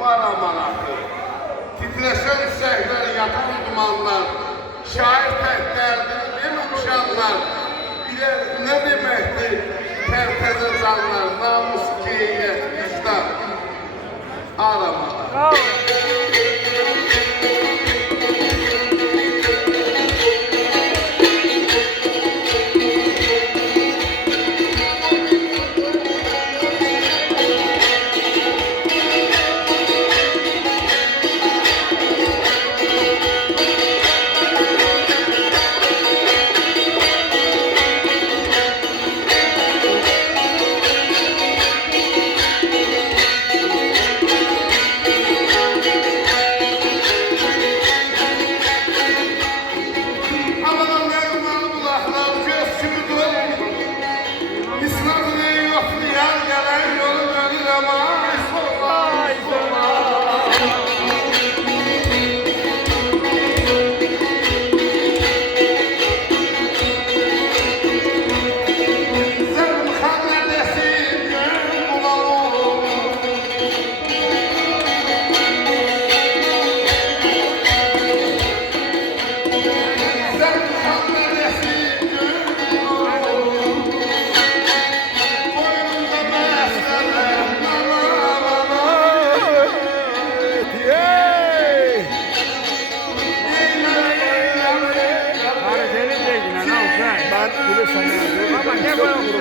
var amanatı. Titreşen çiçekler, yatan dumanlar, şair təklərdini bilmişanlar, bilir ne demektir terteze canlar, namus, keyiyet, vicdan, aramalar. Ama ne bu?